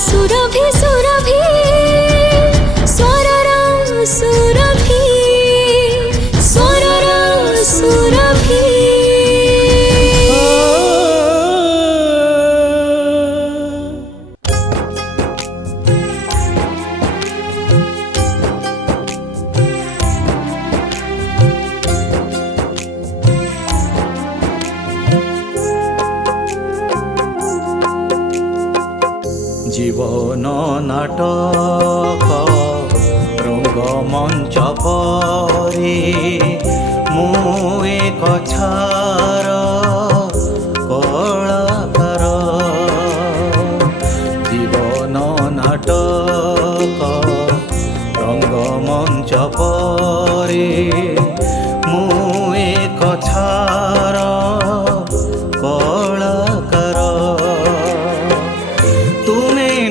सुरभि सुरभि स्वरर सुरभि स्वरर सुरभि। जीवन नाटक रंगमंच परे मु एक छार कलाकार। जीवन नाटक रंगमंच परे मु एक छार कलाकार।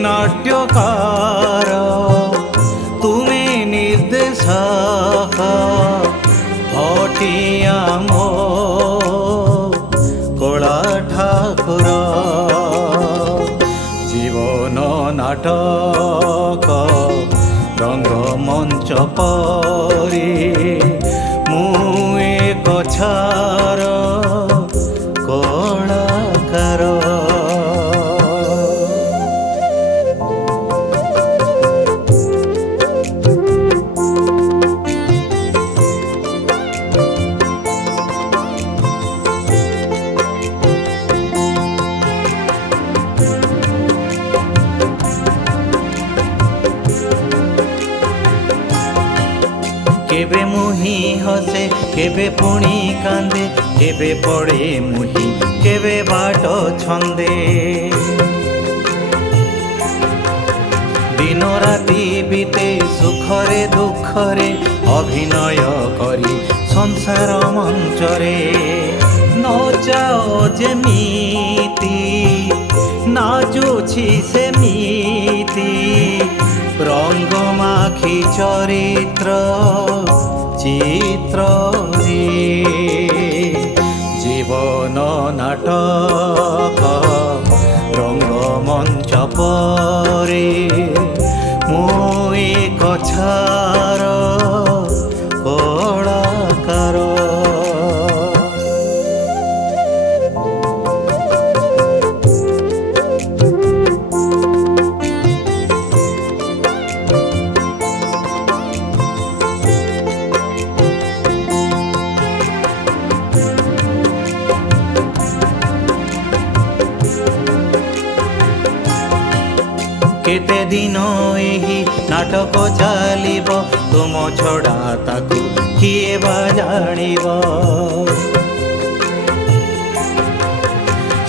नाट्यकार तुमे निर्देशक हटिया मो कला ठाकुर। जीवन नाटक रंगमंच परे मु एक छार कलाकार। केबे मुही हसे केबे पुणी कांदे केबे पड़े मुही केबे बाट छंदे। दिन राति बीते सुखरे दुखरे अभिनय करी संसार मंचरे। नचाओ जेमिति नाचुछि सेमिति रंगमाखी चरित्र चित्र रे। जीवन नाटक रंगमंच परे मु एक छार कलाकार। केते दिन एही नाटक चलिब तुम छड़ा ताकू किए बा जानिब।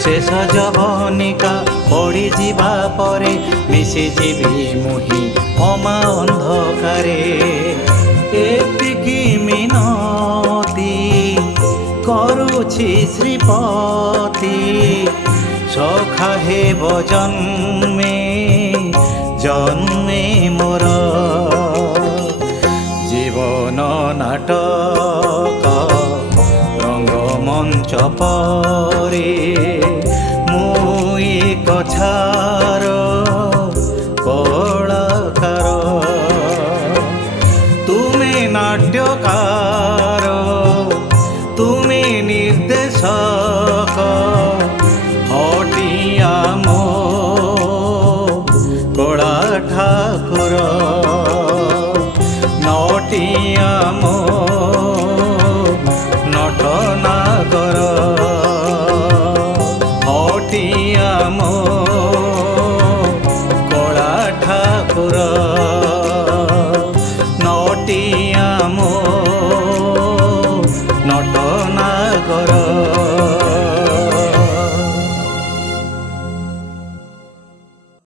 शेष जवनिका पड़ी जीवा परे मिसी जीवी मुही अमा अंधकारे। एतिकी मिनती करुछि श्रीपति सखा हेब जन्मे जन्मे मोर। जीवन नाटक रंगमंच परे मु एक छार कलाकार। तुमे नाट्यकार तुमे निर्देशक हटिया मो कला ठाकुर। नटिया मो